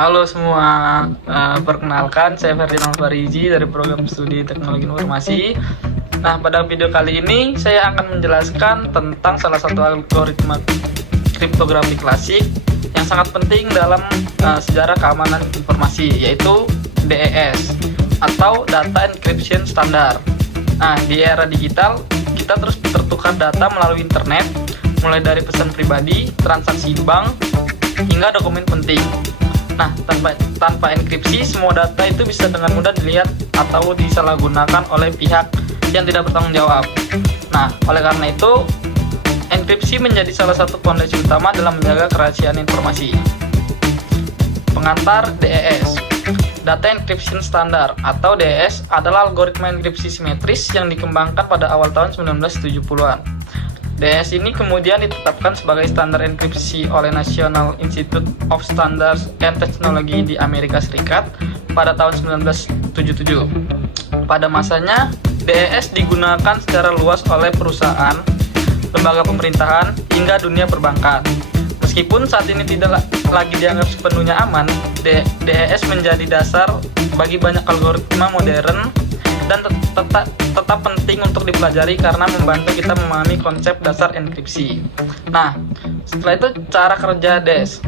Halo semua, perkenalkan saya Ferdinand Farizi dari program studi teknologi informasi. Nah, pada video kali ini saya akan menjelaskan tentang salah satu algoritma kriptografi klasik yang sangat penting dalam sejarah keamanan informasi, yaitu DES atau Data Encryption Standard. Nah, di era digital kita terus tertukar data melalui internet, mulai dari pesan pribadi, transaksi bank, hingga dokumen penting. Nah, tanpa enkripsi, semua data itu bisa dengan mudah dilihat atau disalahgunakan oleh pihak yang tidak bertanggung jawab. Nah, oleh karena itu, enkripsi menjadi salah satu fondasi utama dalam menjaga kerahasiaan informasi. Pengantar DES, Data Encryption Standard atau DES adalah algoritma enkripsi simetris yang dikembangkan pada awal tahun 1970-an. DES ini kemudian ditetapkan sebagai standar enkripsi oleh National Institute of Standards and Technology di Amerika Serikat pada tahun 1977. Pada masanya, DES digunakan secara luas oleh perusahaan, lembaga pemerintahan, hingga dunia perbankan. Meskipun saat ini tidak lagi dianggap sepenuhnya aman, DES menjadi dasar bagi banyak algoritma modern dan tetap penting untuk dipelajari karena membantu kita memahami konsep dasar enkripsi. Nah, setelah itu cara kerja DES.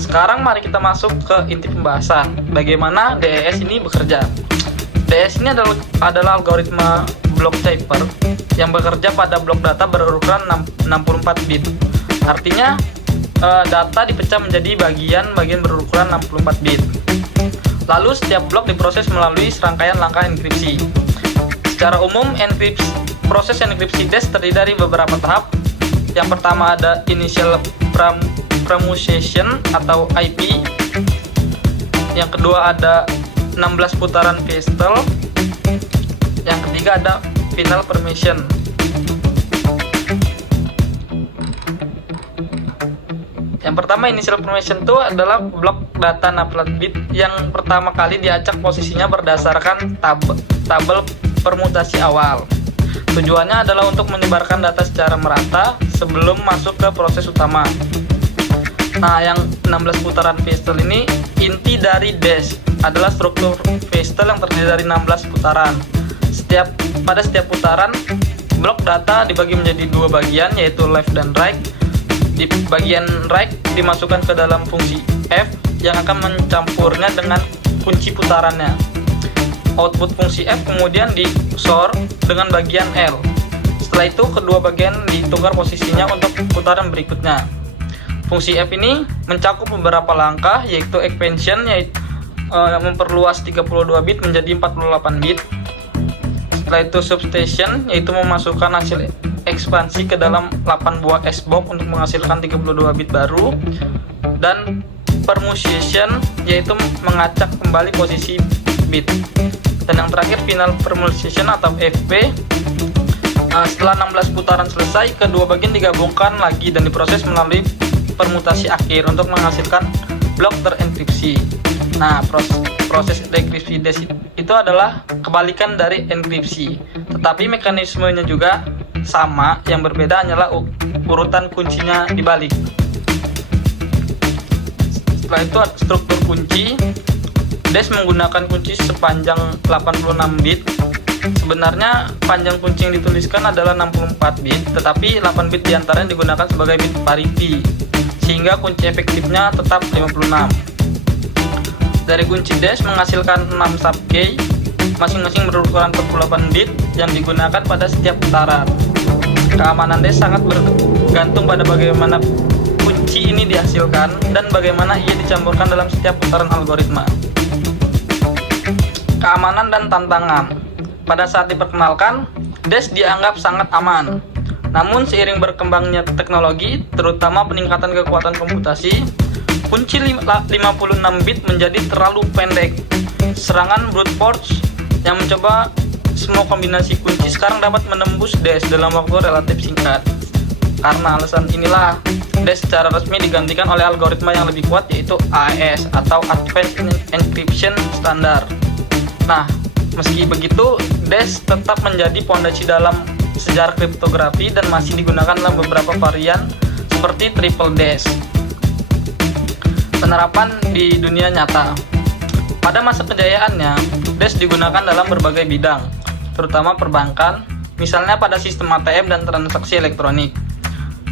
Sekarang mari kita masuk ke inti pembahasan, bagaimana DES ini bekerja. DES ini adalah algoritma block cipher yang bekerja pada blok data berurutan 64 bit. Artinya, data dipecah menjadi bagian-bagian berukuran 64 bit. Lalu setiap blok diproses melalui serangkaian langkah enkripsi. Secara umum, proses enkripsi DES terdiri dari beberapa tahap. Yang pertama ada initial permutation atau IP. Yang kedua ada 16 putaran Pastel. Yang ketiga ada final permission. Yang pertama, initial permission itu adalah blok data 16 bit yang pertama kali diacak posisinya berdasarkan tabel permutasi awal. Tujuannya adalah untuk menyebarkan data secara merata sebelum masuk ke proses utama. Nah, yang 16 putaran Pastel ini inti dari DES adalah struktur Pastel yang terdiri dari 16 putaran. Pada setiap putaran, blok data dibagi menjadi dua bagian, yaitu left dan right. Di bagian right dimasukkan ke dalam fungsi F yang akan mencampurnya dengan kunci putarannya. Output fungsi F kemudian di-XOR dengan bagian L. Setelah itu kedua bagian ditukar posisinya untuk putaran berikutnya. Fungsi F ini mencakup beberapa langkah, yaitu expansion, yaitu memperluas 32 bit menjadi 48 bit. Setelah itu subtraction, yaitu memasukkan hasil ekspansi ke dalam 8 buah S-box untuk menghasilkan 32 bit baru. Dan permutation, yaitu mengacak kembali posisi bit. Dan yang terakhir final permutation atau FP. Setelah 16 putaran selesai, kedua bagian digabungkan lagi dan diproses melalui permutasi akhir untuk menghasilkan blok terenkripsi. Nah, proses dekripsi DES itu adalah kebalikan dari enkripsi, tetapi mekanismenya juga sama, yang berbeda hanyalah urutan kuncinya dibalik. Setelah itu struktur kunci. DES menggunakan kunci sepanjang 86 bit. Sebenarnya panjang kunci yang dituliskan adalah 64 bit, tetapi 8 bit diantaranya digunakan sebagai bit parity, sehingga kunci efektifnya tetap 56. Dari kunci DES menghasilkan 6 sub-key, masing-masing berukuran 48 bit yang digunakan pada setiap putaran. Keamanan DES sangat bergantung pada bagaimana kunci ini dihasilkan dan bagaimana ia dicampurkan dalam setiap putaran algoritma. Keamanan dan tantangan. Pada saat diperkenalkan, DES dianggap sangat aman. Namun seiring berkembangnya teknologi, terutama peningkatan kekuatan komputasi, kunci 56 bit menjadi terlalu pendek. Serangan brute force yang mencoba semua kombinasi kunci sekarang dapat menembus DES dalam waktu relatif singkat. Karena alasan inilah, DES secara resmi digantikan oleh algoritma yang lebih kuat, yaitu AES atau Advanced Encryption Standard. Nah, meski begitu, DES tetap menjadi fondasi dalam sejarah kriptografi dan masih digunakan dalam beberapa varian seperti triple DES. Penerapan di dunia nyata. Pada masa kejayaannya, DES digunakan dalam berbagai bidang, terutama perbankan, misalnya pada sistem ATM dan transaksi elektronik.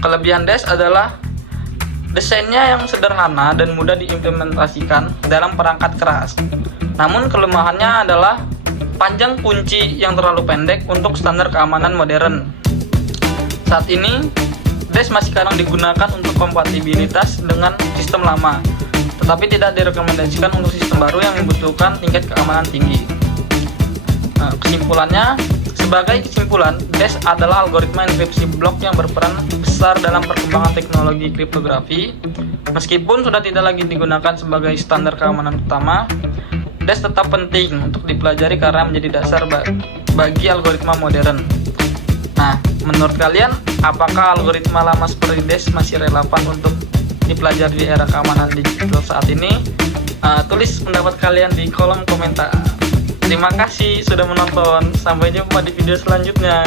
Kelebihan DES adalah desainnya yang sederhana dan mudah diimplementasikan dalam perangkat keras. Namun kelemahannya adalah panjang kunci yang terlalu pendek untuk standar keamanan modern. Saat ini, DES masih kadang digunakan untuk kompatibilitas dengan sistem lama, tetapi tidak direkomendasikan untuk sistem baru yang membutuhkan tingkat keamanan tinggi. Kesimpulannya, sebagai kesimpulan, DES adalah algoritma enkripsi blok yang berperan besar dalam perkembangan teknologi kriptografi. Meskipun sudah tidak lagi digunakan sebagai standar keamanan utama, DES tetap penting untuk dipelajari karena menjadi dasar bagi algoritma modern. Nah, menurut kalian, apakah algoritma lama seperti DES masih relevan untuk dipelajari di era keamanan digital saat ini? Tulis pendapat kalian di kolom komentar. Terima kasih sudah menonton. Sampai jumpa di video selanjutnya.